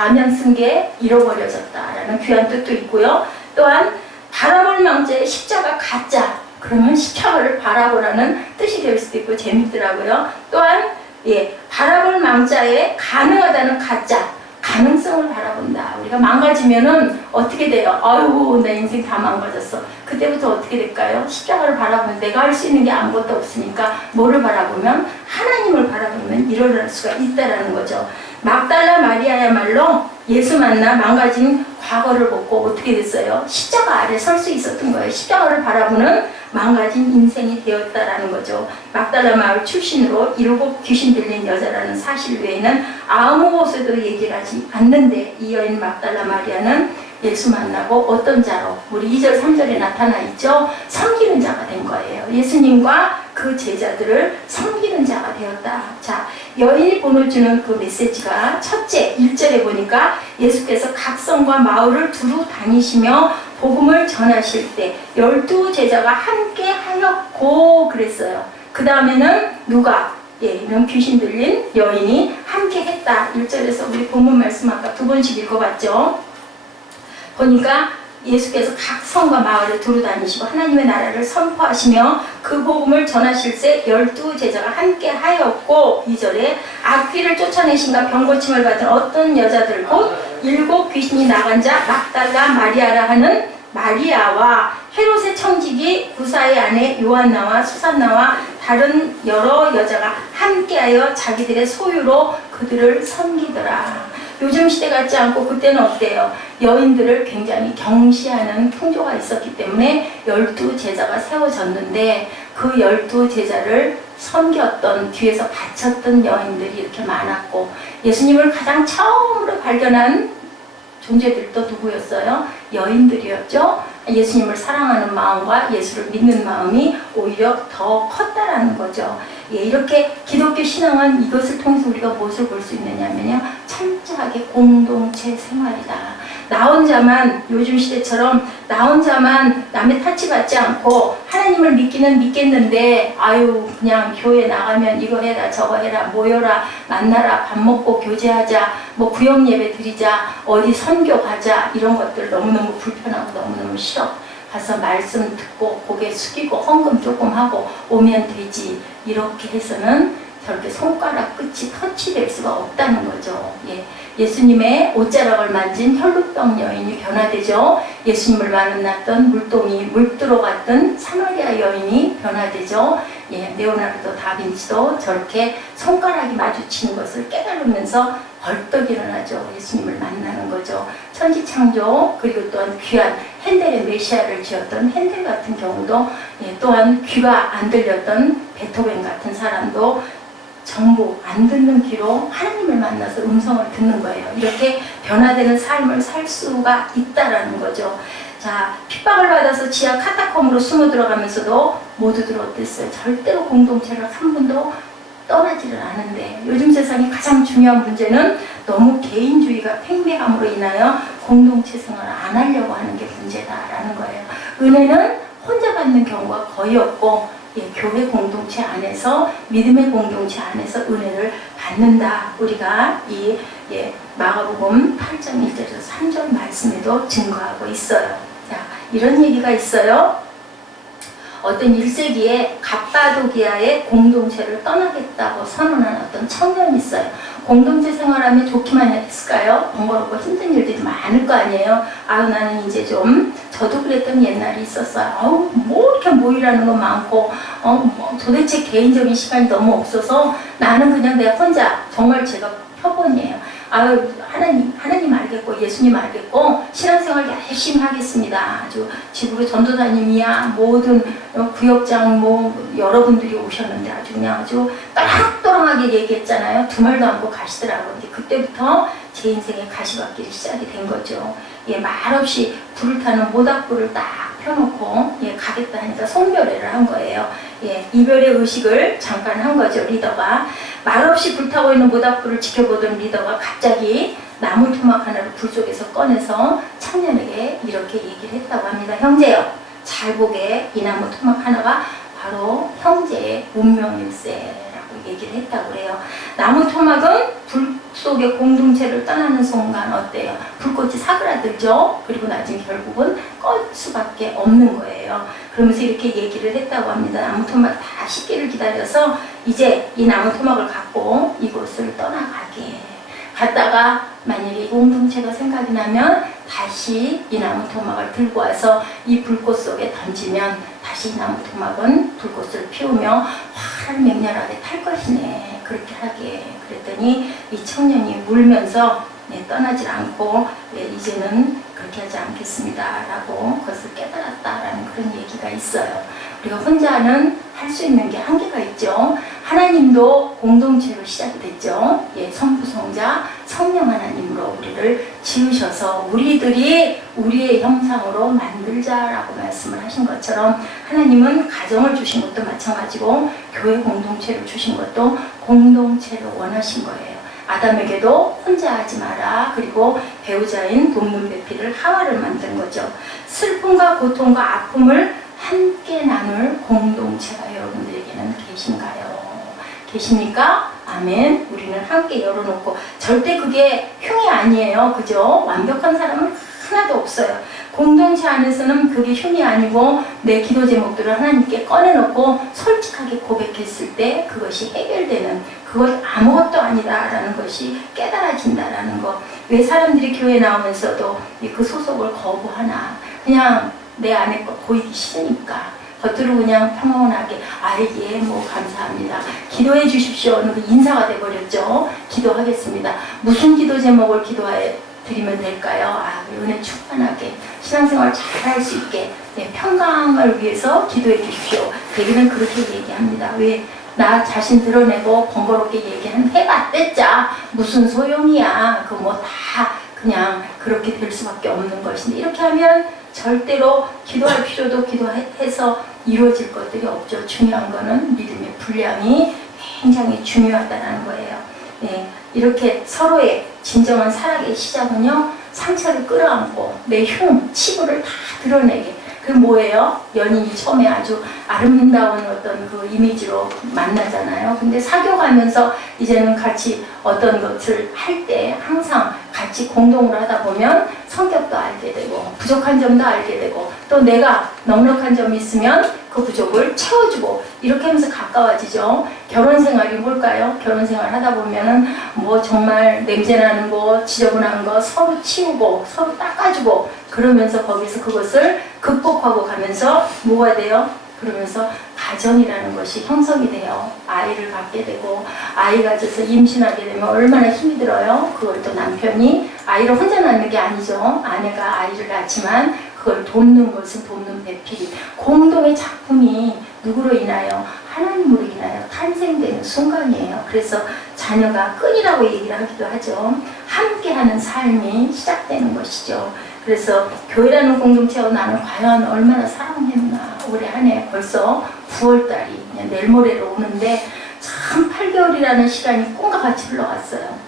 가면 쓴 게 잃어버려졌다라는 귀한 뜻도 있고요. 또한 바라볼 망자의 십자가 가짜. 그러면 십자가를 바라보라는 뜻이 될 수도 있고 재밌더라고요. 또한 예, 바라볼 망자의 가능하다는 가짜. 가능성을 바라본다. 우리가 망가지면은 어떻게 돼요? 아유, 내 인생 다 망가졌어. 그때부터 어떻게 될까요? 십자가를 바라보면 내가 할 수 있는 게 아무것도 없으니까 뭐를 바라보면 하나님을 바라보면 일어날 수가 있다라는 거죠. 막달라 마리아야말로 예수 만나 망가진 과거를 벗고 어떻게 됐어요? 십자가 아래 설 수 있었던 거예요. 십자가를 바라보는 망가진 인생이 되었다라는 거죠. 막달라 마을 출신으로 7 귀신 들린 여자라는 사실 외에는 아무 곳에도 얘기를 하지 않는데 이 여인 막달라 마리아는 예수 만나고 어떤 자로 우리 2절 3절에 나타나 있죠. 섬기는 자가 된 거예요. 예수님과 그 제자들을 섬기는 자가 되었다. 자, 여인이 보내주는 그 메시지가 첫째 1절에 보니까 예수께서 각 성과 마을을 두루 다니시며 복음을 전하실 때 12 제자가 함께 하였고 그랬어요. 그 다음에는 누가? 예, 이런 귀신 들린 여인이 함께 했다. 1절에서 우리 본문 말씀 아까 2번씩 읽어봤죠. 보니까 예수께서 각 성과 마을을 두루 다니시고 하나님의 나라를 선포하시며 그 복음을 전하실 때 12 제자가 함께 하였고 2절에 악귀를 쫓아내신가 병고침을 받은 어떤 여자들 곧 7 귀신이 나간 자 막달라 마리아라 하는 마리아와 헤롯의 청지기 구사의 아내 요한나와 수산나와 다른 여러 여자가 함께하여 자기들의 소유로 그들을 섬기더라. 요즘 시대 같지 않고 그때는 어때요? 여인들을 굉장히 경시하는 풍조가 있었기 때문에 12 제자가 세워졌는데 그 12 제자를 섬겼던 뒤에서 바쳤던 여인들이 이렇게 많았고 예수님을 가장 처음으로 발견한 존재들도 누구였어요? 여인들이었죠. 예수님을 사랑하는 마음과 예수를 믿는 마음이 오히려 더 컸다라는 거죠. 예, 이렇게 기독교 신앙은 이것을 통해서 우리가 무엇을 볼 수 있느냐면요. 철저하게 공동체 생활이다. 나 혼자만 요즘 시대처럼 나 혼자만 남의 타치받지 않고 하나님을 믿기는 믿겠는데 아유 그냥 교회 나가면 이거 해라 저거 해라 모여라 만나라 밥 먹고 교제하자 뭐 구역 예배 드리자 어디 선교 가자 이런 것들 너무너무 불편하고 너무너무 싫어. 가서 말씀 듣고 고개 숙이고 헌금 조금 하고 오면 되지. 이렇게 해서는 저렇게 손가락 끝이 터치될 수가 없다는 거죠. 예. 예수님의 옷자락을 만진 혈루병 여인이 변화되죠. 예수님을 만났던 물동이 물들어 갔던 사마리아 여인이 변화되죠. 예, 레오나르도 다빈치도 저렇게 손가락이 마주치는 것을 깨달으면서 벌떡 일어나죠. 예수님을 만나는 거죠. 천지창조 그리고 또한 귀한 핸델의 메시아를 지었던 핸델 같은 경우도 예, 또한 귀가 안 들렸던 베토벤 같은 사람도 전부 안 듣는 귀로 하나님을 만나서 음성을 듣는 거예요. 이렇게 변화되는 삶을 살 수가 있다라는 거죠. 자, 핍박을 받아서 지하 카타콤으로 숨어 들어가면서도 모두들 어땠어요? 절대로 공동체를 한 번도 떠나지를 않은데 요즘 세상에 가장 중요한 문제는 너무 개인주의가 팽배함으로 인하여 공동체 생활을 안 하려고 하는 게 문제다라는 거예요. 은혜는 혼자 받는 경우가 거의 없고 예, 교회 공동체 안에서 믿음의 공동체 안에서 은혜를 받는다. 우리가 이 마가복음 8장 1절에서 3절 말씀에도 증거하고 있어요. 자, 이런 얘기가 있어요. 어떤 1세기에 갑바도기아의 공동체를 떠나겠다고 선언한 어떤 청년이 있어요. 공동체 생활하면 좋기만 했을까요? 번거롭고 힘든 일들이 많을 거 아니에요. 아유 나는 이제 좀 저도 그랬던 옛날이 있었어요. 아우 뭐 이렇게 모이라는 거 많고 도대체 개인적인 시간이 너무 없어서 나는 그냥 내가 혼자 정말 제가 표본이에요. 아유, 하나님 알겠고 예수님 알겠고 신앙생활 열심히 하겠습니다. 아주 지구의 전도사님이야 모든 구역장 뭐 여러분들이 오셨는데 아주 그냥 아주 또랑또랑하게 얘기했잖아요. 두 말도 안 하고 가시더라고요. 근데 그때부터 제 인생의 가시밭길이 시작이 된 거죠. 예, 말없이 불을 타는 모닥불을 딱 펴놓고 예, 가겠다 하니까 송별회를 한 거예요. 예, 이별의 의식을 잠깐 한 거죠. 리더가 말없이 불타고 있는 모닥불을 지켜보던 리더가 갑자기 나무 토막 하나를 불 속에서 꺼내서 청년에게 이렇게 얘기를 했다고 합니다. 형제요, 잘 보게 이 나무 토막 하나가 바로 형제의 운명일세라고 얘기를 했다고 그래요. 나무 토막은 불 속의 공동체를 떠나는 순간 어때요? 불꽃이 사그라들죠. 그리고 나중에 결국은 꺼질 수밖에 없는 거예요. 그러면서 이렇게 얘기를 했다고 합니다. 나무 토막 다 식기를 기다려서 이제 이 나무 토막을 갖고 이곳을 떠나가게. 갔다가 만약에 이 공동체가 생각이 나면 다시 이 나무 토막을 들고 와서 이 불꽃 속에 던지면 다시 이 나무 토막은 불꽃을 피우며 활 맹렬하게 탈 것이네. 그렇게 하게. 그랬더니 이 청년이 울면서 네, 떠나질 않고 네, 이제는 그렇게 하지 않겠습니다 라고 그것을 깨달았다라는 그런 얘기가 있어요. 우리가 혼자는 할 수 있는 게 한계가 있죠. 하나님도 공동체로 시작이 됐죠. 예, 성부, 성자, 성령 하나님으로 우리를 지으셔서 우리들이 우리의 형상으로 만들자라고 말씀을 하신 것처럼 하나님은 가정을 주신 것도 마찬가지고 교회 공동체를 주신 것도 공동체를 원하신 거예요. 아담에게도 혼자 하지 마라. 그리고 배우자인 돕는 배필을 하와를 만든 거죠. 슬픔과 고통과 아픔을 함께 나눌 공동체가 여러분들에게는 계신가요? 계십니까? 아멘. 우리는 함께 열어놓고 절대 그게 흉이 아니에요. 그죠? 완벽한 사람은 하나도 없어요. 공동체 안에서는 그게 흉이 아니고 내 기도 제목들을 하나님께 꺼내놓고 솔직하게 고백했을 때 그것이 해결되는 그것 아무것도 아니다라는 것이 깨달아진다라는 거. 왜 사람들이 교회 나오면서도 그 소속을 거부하나? 그냥 내 안에 보이기 싫으니까 겉으로 그냥 평온하게 예 뭐 감사합니다 기도해 주십시오 인사가 돼버렸죠. 기도하겠습니다. 무슨 기도 제목을 기도해 드리면 될까요? 은혜 충만하게 신앙생활 잘 할 수 있게 네, 평강을 위해서 기도해 주십시오. 대개는 그렇게 얘기합니다. 왜? 나 자신 드러내고 번거롭게 해봤댔자 무슨 소용이야. 그거 뭐 다 그냥 그렇게 될 수밖에 없는 것인데 이렇게 하면 절대로 기도할 필요도 기도해서 이루어질 것들이 없죠. 중요한 거는 믿음의 분량이 굉장히 중요하다는 거예요. 네, 이렇게 서로의 진정한 사랑의 시작은요. 상처를 끌어안고 내 흉, 치부를 다 드러내게. 그게 뭐예요? 연인이 처음에 아주 아름다운 어떤 그 이미지로 만나잖아요. 근데 사귀어가면서 이제는 같이 어떤 것을 할 때 항상 같이 공동으로 하다 보면 성격도 알게 되고 부족한 점도 알게 되고 또 내가 넉넉한 점이 있으면 그 부족을 채워주고 이렇게 하면서 가까워지죠. 결혼 생활이 뭘까요? 결혼 생활 하다 보면은 뭐 정말 냄새나는 거, 지저분한 거 서로 치우고 서로 닦아주고 그러면서 거기서 그것을 극복하고 가면서 뭐가 돼요? 그러면서 가정이라는 것이 형성이 돼요. 아이를 갖게 되고 아이 가져서 임신하게 되면 얼마나 힘이 들어요. 그걸 또 남편이 아이를 혼자 낳는 게 아니죠. 아내가 아이를 낳지만 그걸 돕는 것은 돕는 배필이 공동의 작품이 누구로 인하여? 하나님으로 인하여 탄생되는 순간이에요. 그래서 자녀가 끈이라고 얘기를 하기도 하죠. 함께하는 삶이 시작되는 것이죠. 그래서 교회라는 공동체와 나는 과연 얼마나 사랑했나. 올해 한 해 벌써 9월달이 그냥 내일 모레로 오는데 참 8개월이라는 시간이 꿈과 같이 흘러갔어요.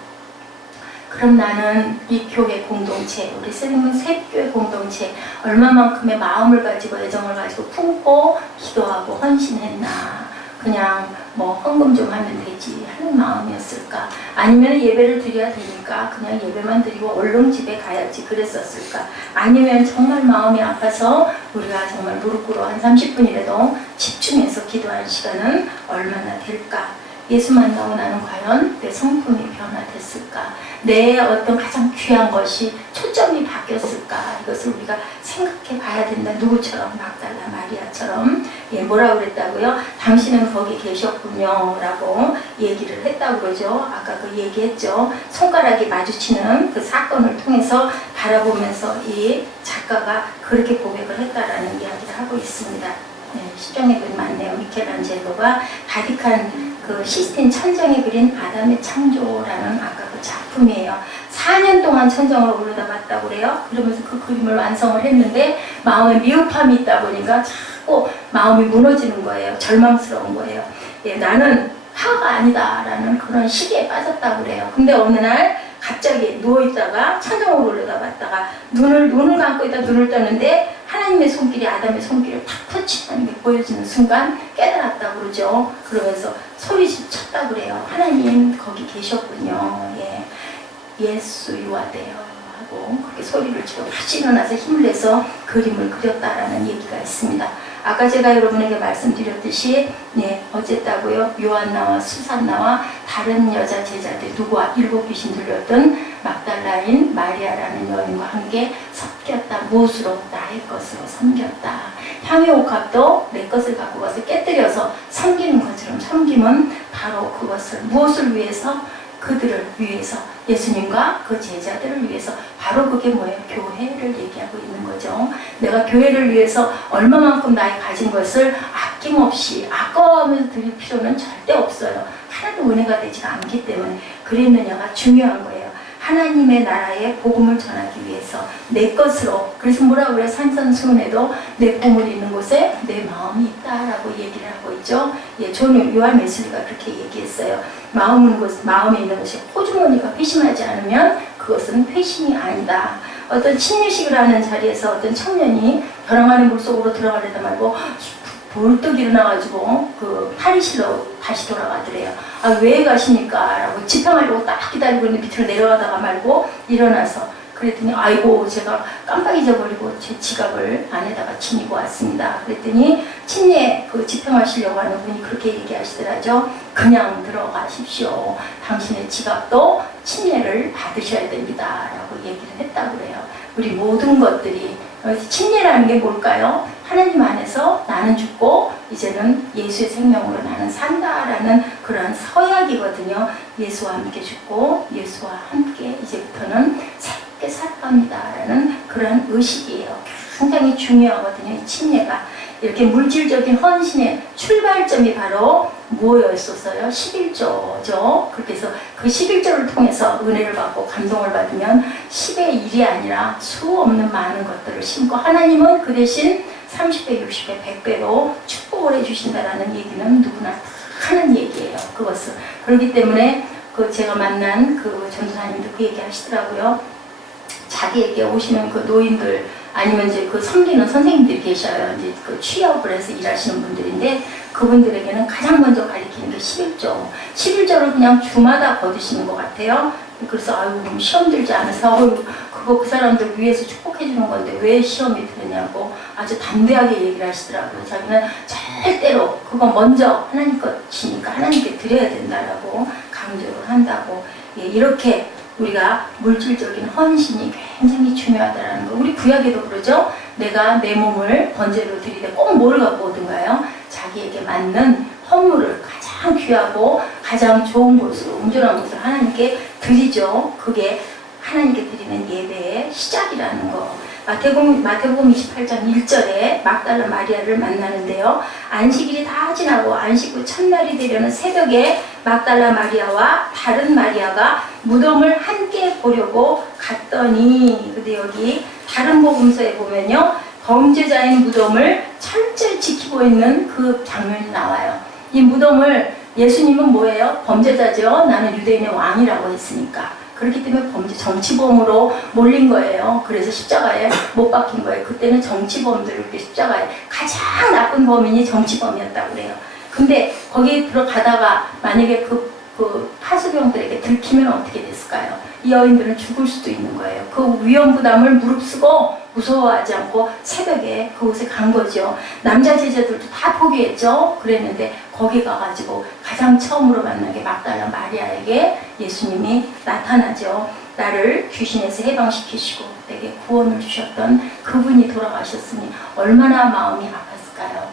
그럼 나는 이 교회 공동체, 우리 세림은 셋교회 공동체 얼마만큼의 마음을 가지고 애정을 가지고 품고 기도하고 헌신했나. 그냥 뭐 헌금 좀 하면 되지 하는 마음이었을까? 아니면 예배를 드려야 되니까 그냥 예배만 드리고 얼른 집에 가야지 그랬었을까? 아니면 정말 마음이 아파서 우리가 정말 무릎 꿇어 한 30분이라도 집중해서 기도할 시간은 얼마나 될까? 예수 만나고 나는 과연 내 성품이 변화됐을까? 내 어떤 가장 귀한 것이 초점이 바뀌었을까? 이것을 우리가 생각해 봐야 된다. 누구처럼? 막달라 마리아처럼. 예, 뭐라고 그랬다고요? 당신은 거기 계셨군요 라고 얘기를 했다고 그러죠. 아까 그 얘기했죠. 손가락이 마주치는 그 사건을 통해서 바라보면서 이 작가가 그렇게 고백을 했다라는 이야기를 하고 있습니다. 네, 시정에 그림 많네요. 미켈란젤로가 바티칸 그 시스틴 천장에 그린 아담의 창조라는 아까 그 작품이에요. 4년 동안 천장을 올려다봤다고 그래요. 그러면서 그 그림을 완성을 했는데 마음에 미흡함이 있다 보니까 자꾸 마음이 무너지는 거예요. 절망스러운 거예요. 예, 나는 화가 아니다라는 그런 시기에 빠졌다고 그래요. 근데 어느 날 갑자기 누워있다가 천장을 올려다봤다가 눈을 감고 있다 눈을 뜨는데 하나님의 손길이 아담의 손길을 탁 터치하는 게 보여지는 순간 깨달았다고 그러죠. 그러면서 소리쳤다고 그래요. 하나님 거기 계셨군요. 예. 예수 유아돼요 하고 그렇게 소리를 지르고 다시 일어나서 힘을 내서 그림을 그렸다라는 얘기가 있습니다. 아까 제가 여러분에게 말씀드렸듯이 네, 어쨌다고요? 요한나와 수산나와 다른 여자 제자들 누구와 일곱 귀신 들렸던 막달라인 마리아라는 여인과 함께 섞였다. 무엇으로? 나의 것으로 섬겼다. 향의 옥합도 내 것을 갖고 가서 깨뜨려서 섬기는 것처럼 섬김은 바로 그것을 무엇을 위해서? 그들을 위해서 예수님과 그 제자들을 위해서 바로 그게 뭐예요? 교회를 얘기하고 있는 거죠. 내가 교회를 위해서 얼마만큼 나의 가진 것을 아낌없이 아까워하면서 드릴 필요는 절대 없어요. 하나도 은혜가 되지 않기 때문에 그랬느냐가 중요한 거예요. 하나님의 나라의 복음을 전하기 위해서 내 것으로 그래서 뭐라고 그래요? 산산수훈에도 내 보물 있는 곳에 내 마음이 있다라고 얘기를 하고 있죠. 예, 저는 요한 웨슬리가 그렇게 얘기했어요. 마음에 있는 것이 호주머니가 회심하지 않으면 그것은 회심이 아니다. 어떤 침례식을 하는 자리에서 어떤 청년이 벼랑하는 물속으로 들어가려다 말고 벌떡 일어나가지고 그 탈의실로 다시 돌아가더래요. 아, 왜 가십니까? 라고 지팡하려고 딱 기다리고 있는 밑으로 내려가다가 말고 일어나서 그랬더니 아이고 제가 깜빡 잊어버리고 제 지갑을 안에다가 지니고 왔습니다. 그랬더니 침례 그 집행하시려고 하는 분이 그렇게 얘기하시더라죠. 그냥 들어가십시오. 당신의 지갑도 침례를 받으셔야 됩니다. 라고 얘기를 했다고 그래요. 우리 모든 것들이 침례라는 게 뭘까요? 하나님 안에서 나는 죽고 이제는 예수의 생명으로 나는 산다라는 그런 서약이거든요. 예수와 함께 죽고 예수와 함께 이제부터는 새롭게 살아갑니다라는 그런 의식이에요. 굉장히 중요하거든요. 이 침례가. 이렇게 물질적인 헌신의 출발점이 바로 뭐였었어요? 11조죠. 그렇게 해서 그 11조를 통해서 은혜를 받고 감동을 받으면 10의 1이 아니라 수 없는 많은 것들을 심고 하나님은 그 대신 30배, 60배, 100배로 축복을 해주신다라는 얘기는 누구나 하는 얘기예요. 그것은. 그렇기 때문에 그 제가 만난 그 전도사님도 그 얘기 하시더라고요. 자기에게 오시는 그 노인들 아니면 이제 그 섬기는 선생님들이 계셔요. 이제 그 취업을 해서 일하시는 분들인데 그분들에게는 가장 먼저 가르치는 게 11조. 11조를 그냥 주마다 거두시는 것 같아요. 그래서 아유 시험 들지 않아서 그거 그 사람들 위해서 축복해 주는 건데 왜 시험이 들었냐고 아주 담대하게 얘기를 하시더라고요. 자기는 절대로 그거 먼저 하나님 것이니까 하나님께 드려야 된다라고 강조를 한다고. 예, 이렇게 우리가 물질적인 헌신이 굉장히 중요하다는 거. 우리 구약에도 그러죠. 내가 내 몸을 번제로 드리되 꼭 뭐를 갖고 오든가요? 자기에게 맞는 헌물을 가장 귀하고 가장 좋은 곳으로 온전한 곳으로 하나님께 드리죠. 그게 하나님께 드리는 예배의 시작이라는 거. 마태복음 28장 1절에 막달라 마리아를 만나는데요. 안식일이 다 지나고 안식 후 첫날이 되려는 새벽에 막달라 마리아와 다른 마리아가 무덤을 함께 보려고 갔더니 근데 여기 다른 복음서에 보면요. 범죄자인 무덤을 철저히 지키고 있는 그 장면이 나와요. 이 무덤을 예수님은 뭐예요? 범죄자죠. 나는 유대인의 왕이라고 했으니까. 그렇기 때문에 범죄 정치범으로 몰린 거예요. 그래서 십자가에 못 박힌 거예요. 그때는 정치범들을 이렇게 십자가에 가장 나쁜 범인이 정치범이었다고 그래요. 근데 거기 들어가다가 만약에 그 파수병들에게 들키면 어떻게 됐을까요? 이 여인들은 죽을 수도 있는 거예요. 그 위험 부담을 무릅쓰고 무서워하지 않고 새벽에 그곳에 간 거죠. 남자 제자들도 다 포기했죠. 그랬는데 거기 가가지고 가장 처음으로 만난 게 막달라 마리아에게 예수님이 나타나죠. 나를 귀신에서 해방시키시고 내게 구원을 주셨던 그분이 돌아가셨으니 얼마나 마음이 아팠을까요?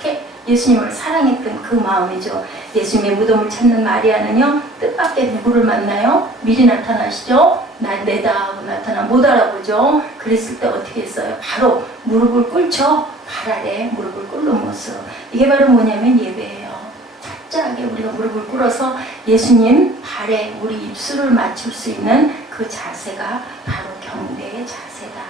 그렇게 예수님을 사랑했던 그 마음이죠. 예수님의 무덤을 찾는 마리아는요, 뜻밖의 누구를 만나요? 미리 나타나시죠? 내다 하고 나타나 못 알아보죠. 그랬을 때 어떻게 했어요? 바로 무릎을 꿇죠. 발 아래 무릎을 꿇는 모습. 이게 바로 뭐냐면 예배예요. 철저하게 우리가 무릎을 꿇어서 예수님 발에 우리 입술을 맞출 수 있는 그 자세가 바로 경배의 자세다.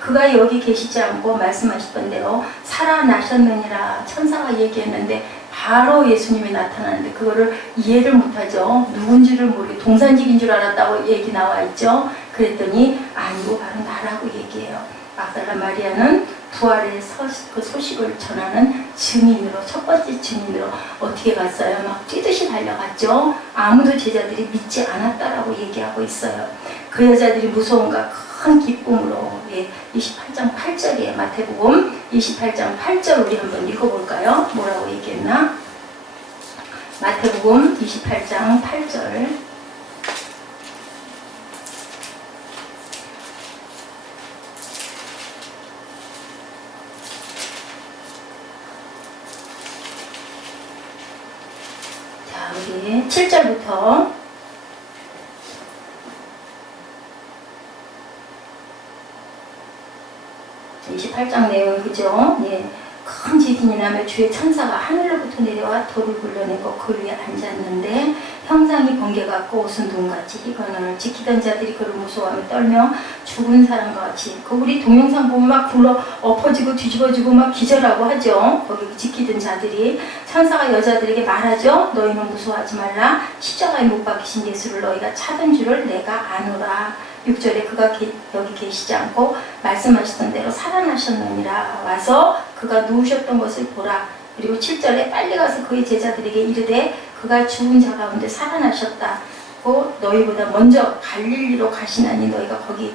그가 여기 계시지 않고 말씀하셨던 대로 살아나셨느니라 천사가 얘기했는데 바로 예수님이 나타나는데 그거를 이해를 못하죠. 누군지를 모르게 동산직인 줄 알았다고 얘기 나와 있죠. 그랬더니 아니고 바로 나라고 얘기해요. 막달라 마리아는 부활의 그 소식을 전하는 증인으로, 첫 번째 증인으로 어떻게 갔어요? 막 뛰듯이 달려갔죠. 아무도 제자들이 믿지 않았다라고 얘기하고 있어요. 그 여자들이 무서움과 큰 기쁨으로 28장 8절이에요. 마태복음 28장 8절 우리 한번 읽어볼까요? 뭐라고 얘기했나? 마태복음 28장 8절 자, 우리 7절부터 28장 내용 그죠? 예. 큰 지진이 나며 주의 천사가 하늘로부터 내려와 돌을 굴러내고 그 위에 앉았는데 형상이 번개 같고 옷은 눈같이 희건을 지키던 자들이 그를 무서워하며 떨며 죽은 사람과 같이 그 우리 동영상 보면 막 굴러 엎어지고 뒤집어지고 막 기절하고 하죠. 거기 지키던 자들이 천사가 여자들에게 말하죠. 너희는 무서워하지 말라. 십자가에 못 박히신 예수를 너희가 찾은 줄을 내가 아노라. 6절에 그가 여기 계시지 않고 말씀하셨던 대로 살아나셨느니라. 와서 그가 누우셨던 것을 보라. 그리고 7절에 빨리 가서 그의 제자들에게 이르되 그가 죽은 자 가운데 살아나셨다고 너희보다 먼저 갈릴리로 가시나니 너희가 거기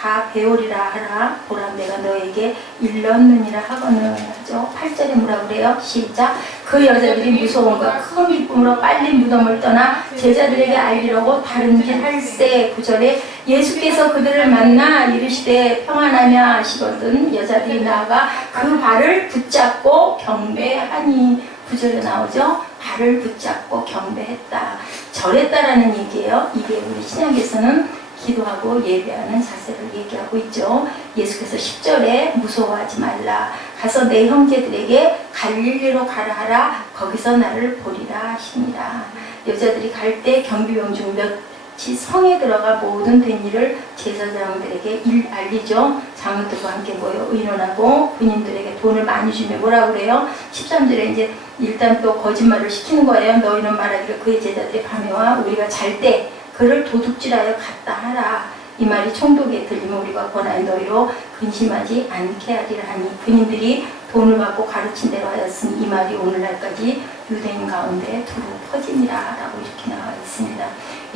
가 배우리라 하라. 보라 내가 너에게 일렀느니라 하거늘 하죠. 8절에 뭐라 그래요? 시작. 그 여자들이 무서움과 큰 기쁨으로 빨리 무덤을 떠나 제자들에게 알리려고 다른 길 할세. 9절에 예수께서 그들을 만나 이르시되 평안하냐 하시거든 여자들이 나아가 그 발을 붙잡고 경배하니. 9절에 나오죠. 발을 붙잡고 경배했다. 절했다라는 얘기예요. 이게 우리 신약에서는 기도하고 예배하는 자세를 얘기하고 있죠. 예수께서 10절에 무서워하지 말라. 가서 내 형제들에게 갈릴리로 가라 하라. 거기서 나를 보리라 하십니다. 여자들이 갈 때 경비병 중 몇이 성에 들어가 모든 된 일을 제사장들에게 알리죠. 장로들과 함께 모여 의논하고 군인들에게 돈을 많이 주면 뭐라고 그래요? 13절에 이제 일단 또 거짓말을 시키는 거예요. 너희는 말하기를 그의 제자들이 밤에 와 우리가 잘 때 그를 도둑질하여 갔다 하라. 이 말이 총독에 들리면 우리가 권하여 너희로 근심하지 않게 하리라 하니 군인들이 돈을 받고 가르친 대로 하였으니 이 말이 오늘날까지 유대인 가운데 두루 퍼지니라 라고 이렇게 나와 있습니다.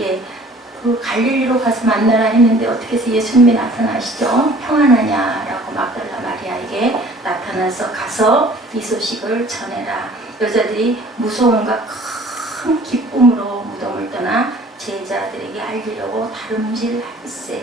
예, 그 갈릴리로 가서 만나라 했는데 어떻게 해서 예수님이 나타나시죠? 평안하냐라고 막달라 마리아에게 나타나서 가서 이 소식을 전해라. 여자들이 무서움과 큰 기쁨으로 무덤을 떠나 제자들에게 알리려고 다름질할세.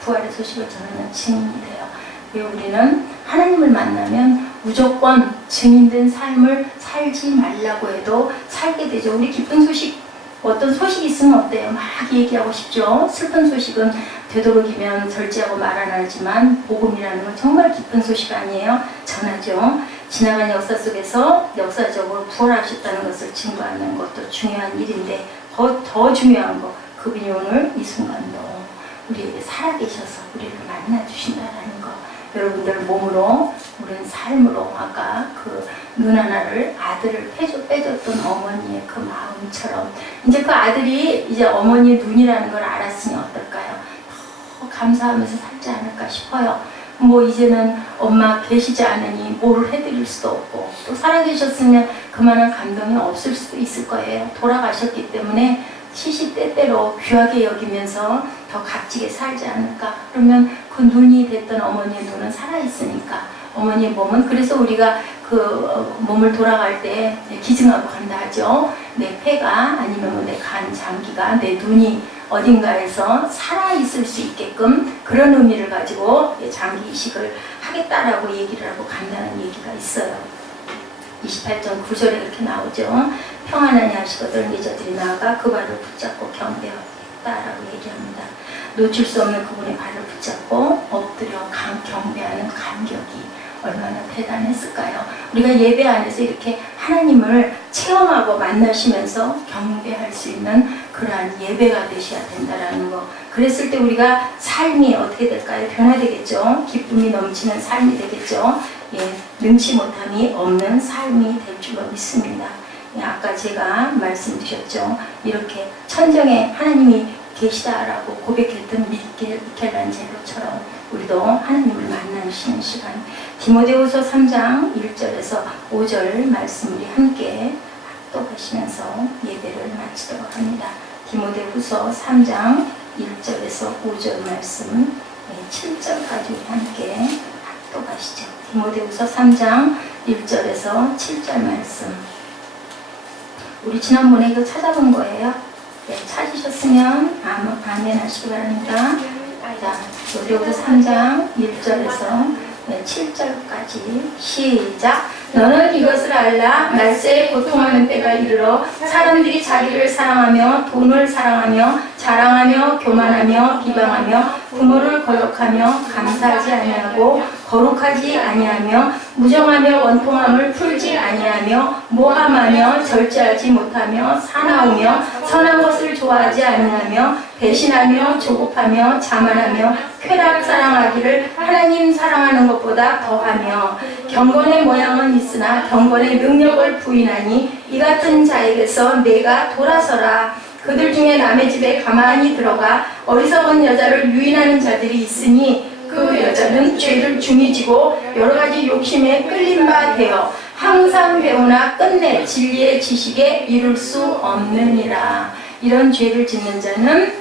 부활의 소식을 전하는 증인이 돼요. 왜 우리는 하나님을 만나면 무조건 증인된 삶을 살지 말라고 해도 살게 되죠. 우리 기쁜 소식, 어떤 소식이 있으면 어때요? 막 얘기하고 싶죠. 슬픈 소식은 되도록이면 절제하고 말 안 하지만 복음이라는 건 정말 기쁜 소식 아니에요? 전하죠. 지나간 역사 속에서 역사적으로 부활하셨다는 것을 증거하는 것도 중요한 일인데 더 중요한 거 그분이 오늘 이 순간도 우리에게 살아계셔서 우리를 만나주신다는 거. 여러분들 몸으로 우리는 삶으로 아까 그 눈 하나를 아들을 빼줬던 어머니의 그 마음처럼 이제 그 아들이 이제 어머니의 눈이라는 걸 알았으니 어떨까요? 더 감사하면서 살지 않을까 싶어요. 뭐 이제는 엄마 계시지 않으니 뭐를 해드릴 수도 없고 또 살아계셨으면 그만한 감동이 없을 수도 있을 거예요. 돌아가셨기 때문에 시시때때로 귀하게 여기면서 더 값지게 살지 않을까. 그러면 그 눈이 됐던 어머니의 눈은 살아있으니까 어머니의 몸은 그래서 우리가 그 몸을 돌아갈 때 기증하고 간다 하죠. 내 폐가 아니면 내 간, 장기가 내 눈이 어딘가에서 살아있을 수 있게끔 그런 의미를 가지고 장기 이식을 하겠다라고 얘기를 하고 간다는 얘기가 있어요. 28장 9절에 이렇게 나오죠. 평안하니 하시거든 네 저들이 나아가 그 발을 붙잡고 경배하겠다라고 얘기합니다. 놓칠 수 없는 그분의 발을 붙잡고 엎드려 경배하는 감격이 얼마나 대단했을까요? 우리가 예배 안에서 이렇게 하나님을 체험하고 만나시면서 경배할 수 있는 그러한 예배가 되셔야 된다라는 거. 그랬을 때 우리가 삶이 어떻게 될까요? 변화되겠죠. 기쁨이 넘치는 삶이 되겠죠. 예, 능치 못함이 없는 삶이 될 줄로 믿습니다. 예, 아까 제가 말씀드렸죠. 이렇게 천정에 하나님이 계시다라고 고백했던 미켈란젤로처럼 우리도 하나님을 만나시는 시간. 디모데후서 3장 1절에서 5절 말씀 우리 함께 합독하시면서 예배를 마치도록 합니다. 디모데후서 3장 1절에서 5절 말씀 7절까지 우리 함께 합독하시죠. 디모데후서 3장 1절에서 7절 말씀. 우리 지난번에 이거 찾아본 거예요. 네, 찾으셨으면 아멘 하시기 바랍니다. 자, 디모데후서 3장 1절에서 7절까지 시작. 너는 이것을 알라. 말세에 고통하는 때가 이르러 사람들이 자기를 사랑하며 돈을 사랑하며 자랑하며 교만하며 비방하며 부모를 거역하며 감사하지 아니하고 거룩하지 아니하며 무정하며 원통함을 풀지 아니하며 모함하며 절제하지 못하며 사나우며 선한 것을 좋아하지 아니하며 배신하며 조급하며 자만하며 쾌락 사랑하기를 하나님 사랑하는 것보다 더하며 경건의 모양은 있으나 경건의 능력을 부인하니 이 같은 자에게서 내가 돌아서라. 그들 중에 남의 집에 가만히 들어가 어리석은 여자를 유인하는 자들이 있으니 그 여자는 죄를 중히 지고 여러 가지 욕심에 끌린 바 되어 항상 배우나 끝내 진리의 지식에 이룰 수 없느니라. 이런 죄를 짓는 자는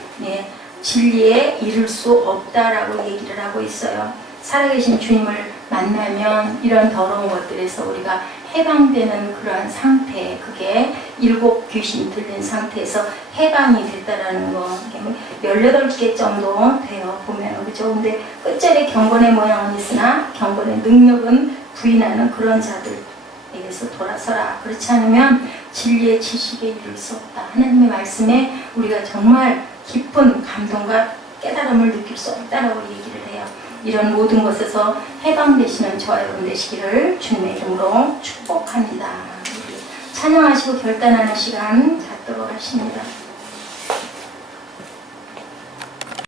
진리에 이룰 수 없다라고 얘기를 하고 있어요. 살아계신 주님을 만나면 이런 더러운 것들에서 우리가 해방되는 그러한 상태, 그게 7 귀신 들린 상태에서 해방이 됐다라는 거. 18개 정도 되어 보면 그죠? 근데 끝절에 경건의 모양은 있으나 경건의 능력은 부인하는 그런 자들에게서 돌아서라. 그렇지 않으면 진리의 지식에 이룰 수 없다. 하나님의 말씀에 우리가 정말 깊은 감동과 깨달음을 느낄 수 없다라고 얘기를 해요. 이런 모든 것에서 해방되시는 저와 여러분 되시기를 주님의 이름으로 축복합니다. 찬양하시고 결단하는 시간 갖도록 하십니다.